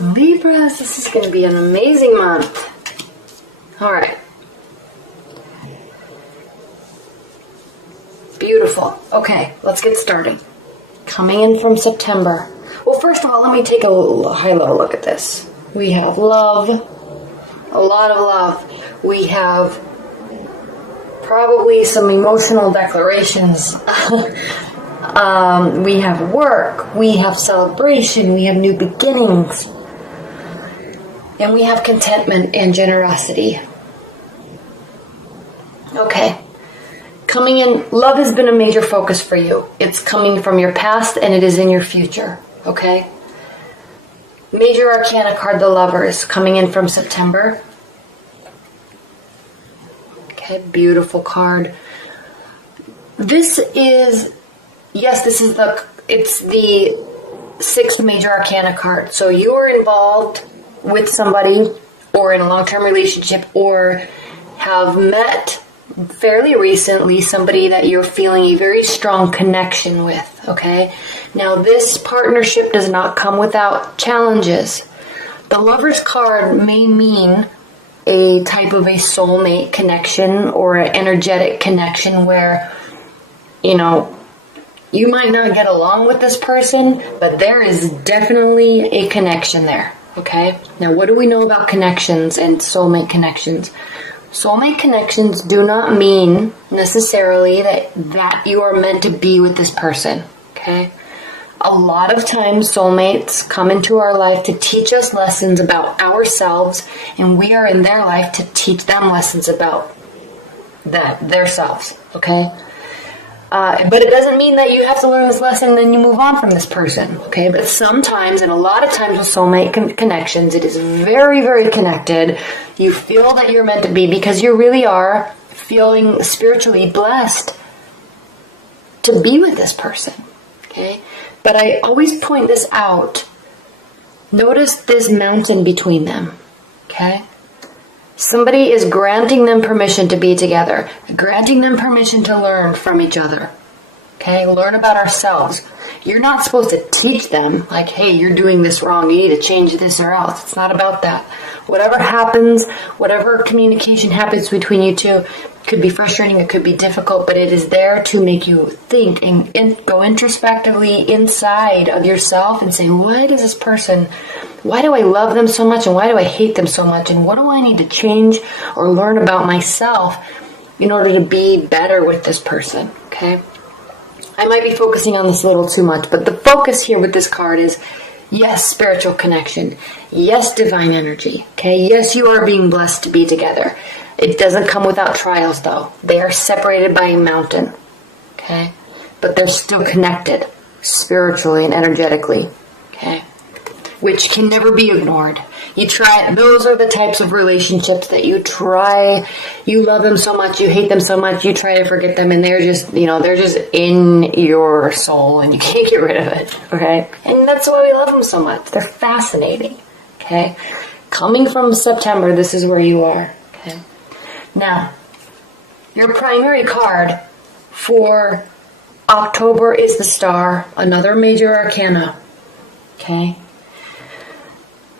Libras, this is going to be an amazing month. All right. Beautiful. Okay, let's get started. Coming in from September. Well, first of all, let me take a high-level look at this. We have love, a lot of love. We have probably some emotional declarations. We have work, we have celebration, we have new beginnings, and we have contentment and generosity. Okay. Coming in, love has been a major focus for you. It's coming from your past and it is in your future. Okay? Major Arcana card, the Lovers, coming in from September. Okay, beautiful card. This is, yes, it's the 6th Major Arcana card. So you are involved with somebody or in a long-term relationship or have met fairly recently somebody that you're feeling a very strong connection with, okay? Now, this partnership does not come without challenges. The Lover's card may mean a type of a soulmate connection or an energetic connection where, you might not get along with this person, but there is definitely a connection there, okay? Now, what do we know about connections and soulmate connections? Soulmate connections do not mean necessarily that you are meant to be with this person, okay? A lot of times soulmates come into our life to teach us lessons about ourselves, and we are in their life to teach them lessons about their selves, okay? But it doesn't mean that you have to learn this lesson and then you move on from this person, okay? But sometimes, and a lot of times with soulmate connections, it is very, very connected. You feel that you're meant to be because you really are feeling spiritually blessed to be with this person, okay? But I always point this out. Notice this mountain between them, okay? Somebody is granting them permission to be together, granting them permission to learn from each other, okay? Learn about ourselves. You're not supposed to teach them, like, hey, you're doing this wrong, you need to change this or else. It's not about that. Whatever happens, whatever communication happens between you two, could be frustrating, it could be difficult, but it is there to make you think and go introspectively inside of yourself and say, why do I love them so much and why do I hate them so much and what do I need to change or learn about myself in order to be better with this person, okay? I might be focusing on this a little too much, but the focus here with this card is, yes, spiritual connection. Yes, divine energy, okay? Yes, you are being blessed to be together. It doesn't come without trials, though. They are separated by a mountain, okay? But they're still connected spiritually and energetically, okay? Which can never be ignored. Those are the types of relationships that you love them so much, you hate them so much, you try to forget them, and they're just, they're just in your soul, and you can't get rid of it, okay? And that's why we love them so much. They're fascinating, okay? Coming from September, this is where you are, okay? Now, your primary card for October is the Star, another major arcana, okay?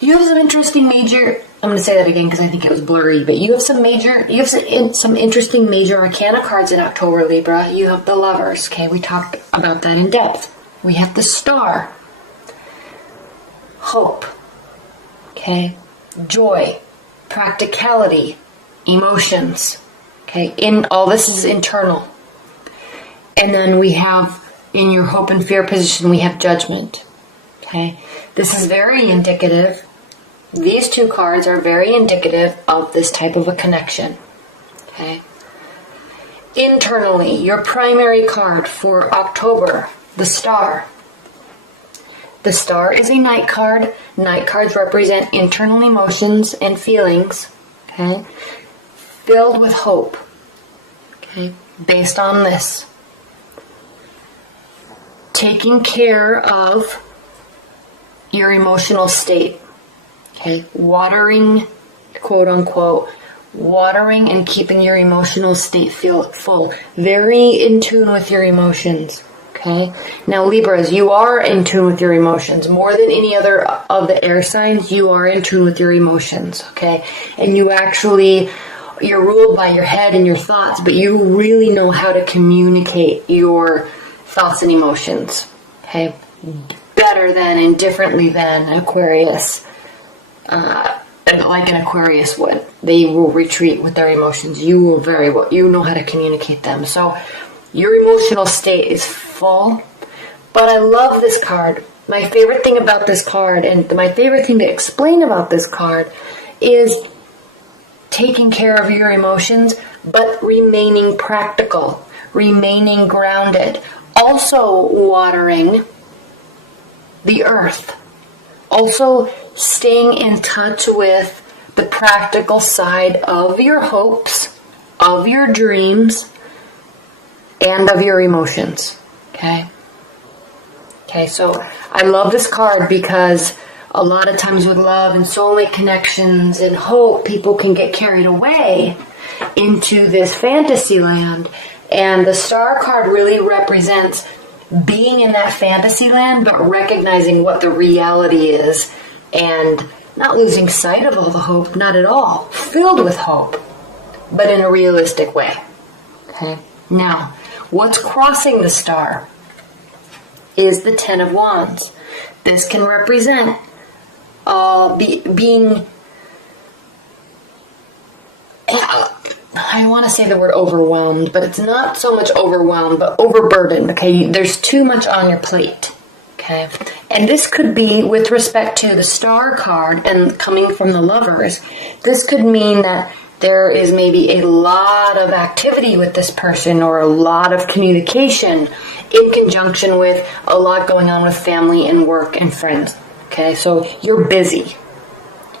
You have some interesting major, I'm going to say that again because I think it was blurry, but you have some interesting major arcana cards in October, Libra. You have the Lovers, okay? We talked about that in depth. We have the Star, hope, okay? Joy, practicality, emotions, okay? All this is internal. And then we have, in your hope and fear position, we have judgment, okay? This is very indicative. These two cards are very indicative of this type of a connection, okay? Internally, your primary card for October, the Star. The Star is a night card. Night cards represent internal emotions and feelings, okay? Filled with hope, okay? Based on this. Taking care of your emotional state, okay? Watering, quote unquote, watering and keeping your emotional state full. Very in tune with your emotions, Okay. Now, Libras, you are in tune with your emotions. More than any other of the air signs, you are in tune with your emotions. Okay. And you're ruled by your head and your thoughts, but you really know how to communicate your thoughts and emotions. Okay. Better than and differently than Aquarius. Like an Aquarius would. They will retreat with their emotions. You will you know how to communicate them. So your emotional state is full. But I love this card. My favorite thing about this card, and my favorite thing to explain about this card, is taking care of your emotions, but remaining practical, remaining grounded. Also watering the earth. Also staying in touch with the practical side of your hopes, of your dreams, and of your emotions. Okay? Okay, so I love this card because a lot of times with love and soulmate connections and hope, people can get carried away into this fantasy land. And the star card really represents being in that fantasy land, but recognizing what the reality is and not losing sight of all the hope, not at all. Filled with hope, but in a realistic way. Okay? Now, what's crossing the star is the Ten of Wands. This can represent being, I want to say the word overwhelmed, but it's not so much overwhelmed, but overburdened. Okay, there's too much on your plate. Okay, and this could be with respect to the star card and coming from the Lovers. This could mean that there is maybe a lot of activity with this person or a lot of communication in conjunction with a lot going on with family and work and friends. Okay, so you're busy.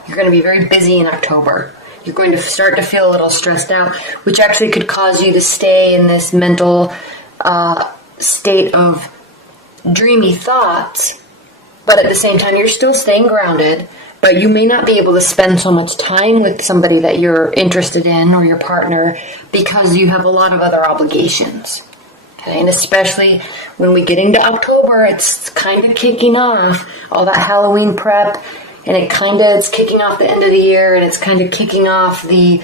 You're going to be very busy in October. You're going to start to feel a little stressed out, which actually could cause you to stay in this mental state of dreamy thoughts. But at the same time, you're still staying grounded, but you may not be able to spend so much time with somebody that you're interested in or your partner because you have a lot of other obligations. Okay? And especially when we get into October, it's kind of kicking off all that Halloween prep, and it's kicking off the end of the year, and it's kind of kicking off the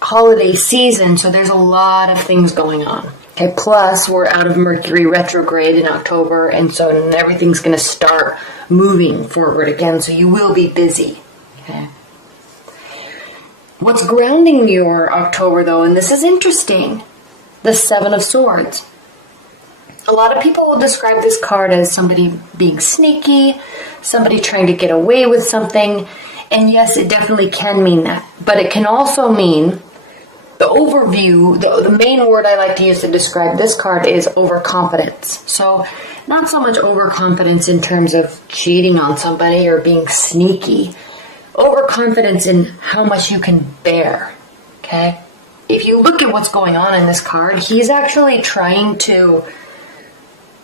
holiday season, so there's a lot of things going on. Okay, plus we're out of Mercury retrograde in October, and so everything's going to start moving forward again, so you will be busy. Okay. What's grounding your October, though, and this is interesting, the Seven of Swords. A lot of people will describe this card as somebody being sneaky, somebody trying to get away with something, and yes, it definitely can mean that, but it can also mean the overview. The main word I like to use to describe this card is overconfidence. So not so much overconfidence in terms of cheating on somebody or being sneaky. Overconfidence in how much you can bear. Okay? If you look at what's going on in this card, he's actually trying to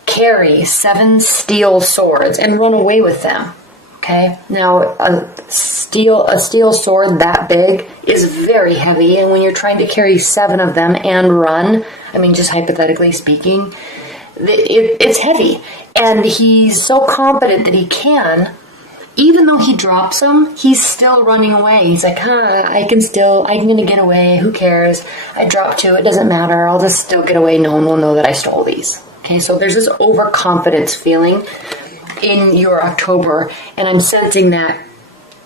carry 7 steel swords and run away with them. Okay, now a steel sword that big is very heavy, and when you're trying to carry 7 of them and run, I mean, just hypothetically speaking, it's heavy. And he's so confident that he can, even though he drops them, he's still running away. He's like, I'm going to get away. Who cares? I dropped 2. It doesn't matter. I'll just still get away. No one will know that I stole these. Okay, so there's this overconfidence feeling in your October, and I'm sensing that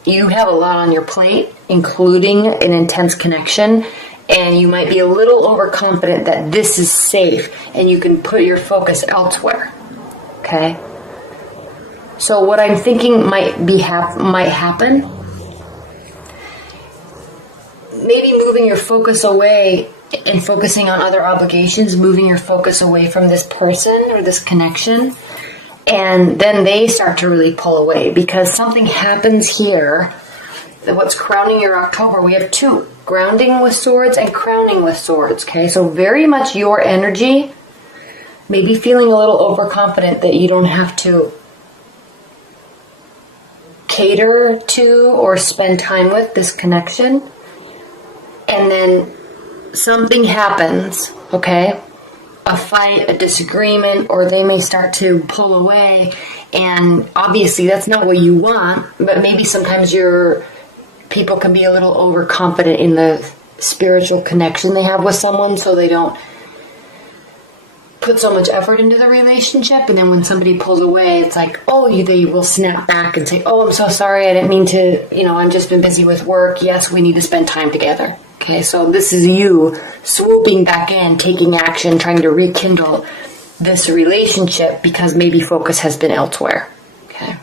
you have a lot on your plate, including an intense connection, and you might be a little overconfident that this is safe and you can put your focus elsewhere. Okay? So what I'm thinking might happen, maybe moving your focus away and focusing on other obligations, moving your focus away from this person or this connection. And then they start to really pull away because something happens here. What's crowning your October? We have 2. Grounding with swords and crowning with swords. Okay, so very much your energy. Maybe feeling a little overconfident that you don't have to cater to or spend time with this connection. And then something happens, okay? a fight, a disagreement, or they may start to pull away. And obviously that's not what you want, but maybe sometimes your people can be a little overconfident in the spiritual connection they have with someone, so they don't put so much effort into the relationship. And then when somebody pulls away, it's like, they will snap back and say, I'm so sorry, I didn't mean to, I've just been busy with work. Yes, we need to spend time together. Okay, so this is you swooping back in, taking action, trying to rekindle this relationship because maybe focus has been elsewhere. Okay.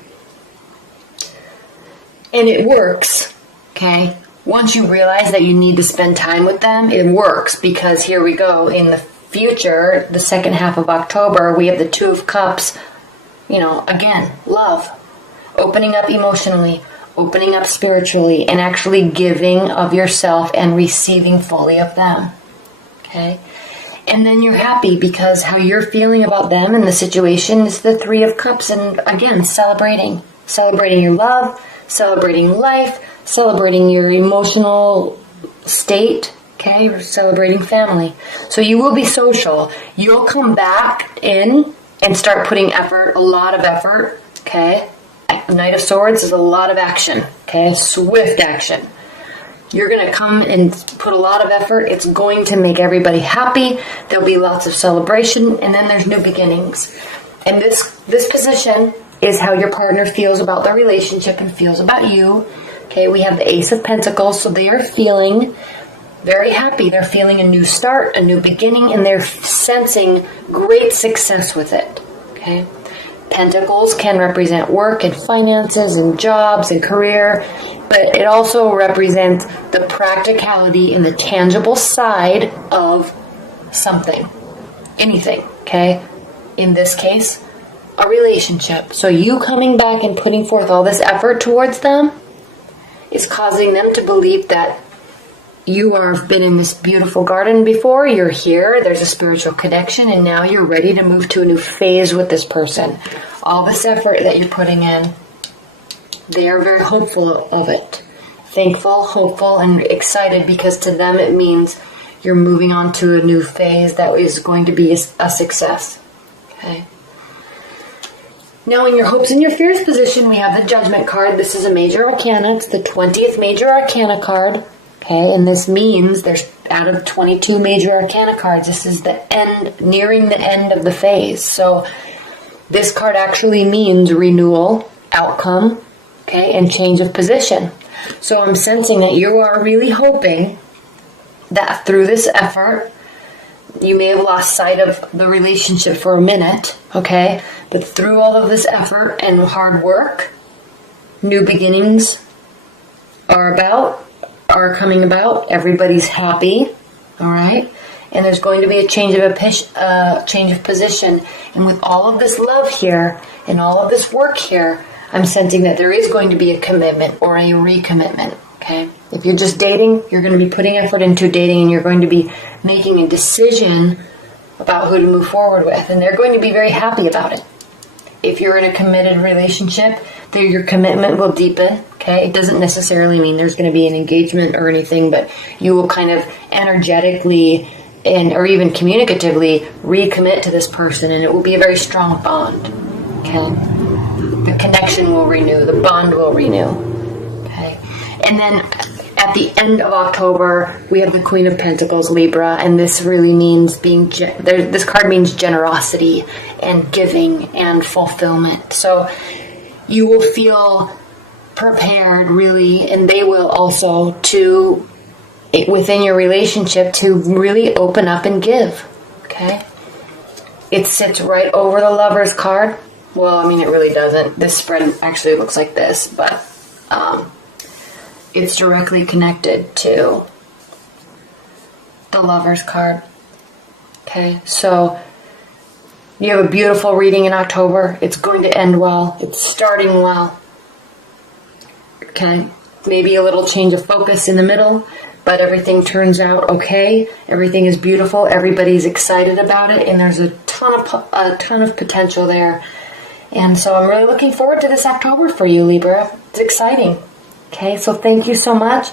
And it works. Okay. Once you realize that you need to spend time with them, it works, because here we go. In the future, the second half of October, we have the Two of Cups. Again, love. Opening up emotionally, opening up spiritually, and actually giving of yourself and receiving fully of them. Okay? And then you're happy because how you're feeling about them and the situation is the Three of Cups. And again, celebrating your love, celebrating life, celebrating your emotional state. Okay? You're celebrating family. So you will be social. You'll come back in and start putting effort, a lot of effort. Okay? Knight of Swords is a lot of action. Okay? Swift action. You're going to come and put a lot of effort. It's going to make everybody happy. There'll be lots of celebration, and then there's new beginnings. And this position is how your partner feels about the relationship and feels about you. Okay, we have the Ace of Pentacles, so they are feeling very happy. They're feeling a new start, a new beginning, and they're sensing great success with it. Okay. Pentacles can represent work and finances and jobs and career, but it also represents the practicality and the tangible side of something, anything, okay? In this case, a relationship. So you coming back and putting forth all this effort towards them is causing them to believe that you have been in this beautiful garden before, you're here, there's a spiritual connection, and now you're ready to move to a new phase with this person. All this effort that you're putting in, they are very hopeful of it. Thankful, hopeful, and excited, because to them it means you're moving on to a new phase that is going to be a success. Okay. Now in your hopes and your fears position, we have the Judgment card. This is a major arcana. It's the 20th major arcana card. Okay, and this means there's out of 22 major arcana cards, this is the end, nearing the end of the phase. So this card actually means renewal, outcome, okay, and change of position. So I'm sensing that you are really hoping that through this effort, you may have lost sight of the relationship for a minute, okay, but through all of this effort and hard work, new beginnings are coming about. Everybody's happy, all right? And there's going to be a change of position. And with all of this love here and all of this work here, I'm sensing that there is going to be a commitment or a recommitment, okay? If you're just dating, you're going to be putting effort into dating, and you're going to be making a decision about who to move forward with. And they're going to be very happy about it. If you're in a committed relationship, your commitment will deepen, okay? It doesn't necessarily mean there's going to be an engagement or anything, but you will kind of energetically or even communicatively recommit to this person, and it will be a very strong bond, okay? The connection will renew, the bond will renew, okay? And then at the end of October, we have the Queen of Pentacles, Libra, and this really means this card means generosity and giving and fulfillment. So you will feel prepared, really, and they will also, within your relationship, to really open up and give, okay? It sits right over the Lover's card. Well, I mean, it really doesn't. This spread actually looks like this, but it's directly connected to the Lover's card, okay? So you have a beautiful reading in October. It's going to end well. It's starting well. Okay. Maybe a little change of focus in the middle, but everything turns out okay. Everything is beautiful. Everybody's excited about it, and there's a ton of potential there. And so I'm really looking forward to this October for you, Libra. It's exciting. Okay, so thank you so much.